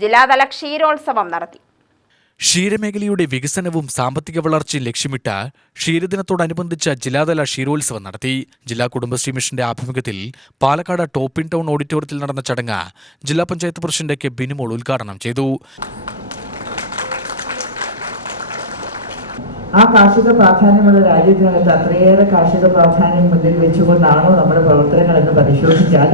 ജില്ലാതല ക്ഷീരോത്സവം നടത്തി. ക്ഷീരമേഖലയുടെ വികസനവും സാമ്പത്തിക വളർച്ചയും ലക്ഷ്യമിട്ട് ക്ഷീരദിനത്തോടനുബന്ധിച്ച് ജില്ലാതല ക്ഷീരോത്സവം നടത്തി. ജില്ലാ കുടുംബശ്രീ മിഷന്റെ ആഭിമുഖ്യത്തിൽ പാലക്കാട് ടോപ്പിൻ ടൗൺ ഓഡിറ്റോറിയത്തിൽ നടന്ന ചടങ്ങ് ജില്ലാ പഞ്ചായത്ത് പ്രസിഡന്റ് കെ ബിനുമോൾ ഉദ്ഘാടനം ചെയ്തു. ആ കാർഷിക പ്രാധാന്യമുള്ള രാജ്യത്തിനകത്ത് അത്രയേറെ കാർഷിക പ്രാധാന്യം മുന്നിൽ വെച്ചുകൊണ്ടാണോ നമ്മുടെ പ്രവർത്തനങ്ങൾ എന്ന് പരിശോധിച്ചാൽ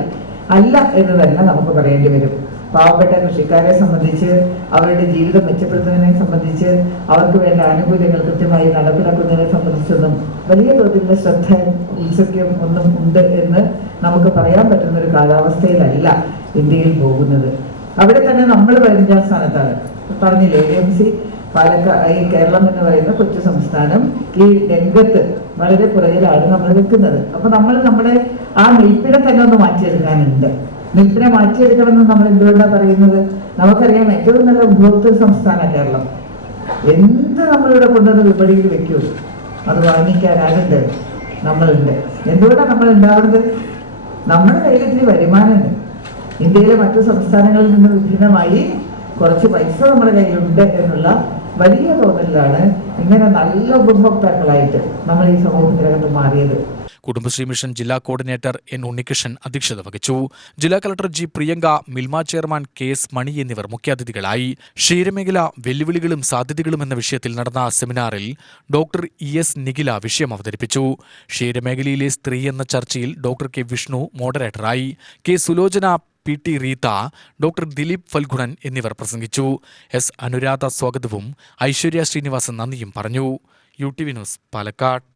അല്ല എന്ന് തന്നെ നമുക്ക് പറയേണ്ടി വരും. പാവപ്പെട്ട കൃഷിക്കാരെ സംബന്ധിച്ച് അവരുടെ ജീവിതം മെച്ചപ്പെടുത്തുന്നതിനെ സംബന്ധിച്ച് അവർക്ക് വേണ്ട ആനുകൂല്യങ്ങൾ കൃത്യമായി നടപ്പിലാക്കുന്നതിനെ സംബന്ധിച്ചൊന്നും വലിയ തോതിലുള്ള ശ്രദ്ധ ഉത്സവ്യം ഒന്നും ഉണ്ട് എന്ന് നമുക്ക് പറയാൻ പറ്റുന്ന ഒരു കാലാവസ്ഥയിലല്ല ഇന്ത്യയിൽ പോകുന്നത്. അവിടെ തന്നെ നമ്മൾ 15-ാം സ്ഥാനത്താണ്. പറഞ്ഞില്ലേ, AMC പാലക്കാട്, ഈ കേരളം എന്ന് പറയുന്ന കൊച്ചു സംസ്ഥാനം ഈ രംഗത്ത് വളരെ പുറകിലാണ് നമ്മൾ നിൽക്കുന്നത്. അപ്പൊ നമ്മൾ നമ്മുടെ ആ നിൽപ്പിനെ തന്നെ ഒന്ന് മാറ്റിയെടുക്കാനുണ്ട്. നിൽപ്പിനെ മാറ്റിയെടുക്കണമെന്ന് നമ്മൾ എന്തുകൊണ്ടാണ് പറയുന്നത്? നമുക്കറിയാം, ഏറ്റവും നല്ല ഉപഭോക്തൃ സംസ്ഥാന കേരളം. എന്ത് നമ്മളിവിടെ കൊണ്ടുവന്ന് വിപണിയിൽ വെക്കൂ, അത് വാങ്ങിക്കാൻ ആരുണ്ട്? നമ്മളുണ്ട്. എന്തുകൊണ്ടാണ് നമ്മൾ ഉണ്ടാവുന്നത്? നമ്മുടെ കയ്യിലിത്തിരി വരുമാനമുണ്ട്. ഇന്ത്യയിലെ മറ്റു സംസ്ഥാനങ്ങളിൽ നിന്ന് വിഭിന്നമായി കുറച്ച് പൈസ നമ്മുടെ കയ്യിലുണ്ട് എന്നുള്ള വലിയ തോന്നലിലാണ് ഇങ്ങനെ നല്ല ഉപഭോക്താക്കളായിട്ട് നമ്മൾ ഈ സമൂഹത്തിനകത്ത് മാറിയത്. കുടുംബശ്രീ മിഷൻ ജില്ലാ കോർഡിനേറ്റർ N ഉണ്ണികൃഷ്ണൻ അധ്യക്ഷത വഹിച്ചു. ജില്ലാ collector G Priyanka, Milma chairman KS മണി എന്നിവർ മുഖ്യാതിഥികളായി. ക്ഷീരമേഖല വെല്ലുവിളികളും സാധ്യതകളും എന്ന വിഷയത്തിൽ നടന്ന സെമിനാറിൽ ഡോക്ടർ ES നിഖില വിഷയം അവതരിപ്പിച്ചു. ക്ഷീരമേഖലയിലെ സ്ത്രീ എന്ന ചർച്ചയിൽ ഡോക്ടർ K വിഷ്ണു മോഡറേറ്ററായി. K Sulochana, PT Reetha, doctor Dileep Phalgunan എന്നിവർ പ്രസംഗിച്ചു. S അനുരാധ സ്വാഗതവും ഐശ്വര്യ ശ്രീനിവാസൻ നന്ദിയും പറഞ്ഞു. UTV news, Palakkad.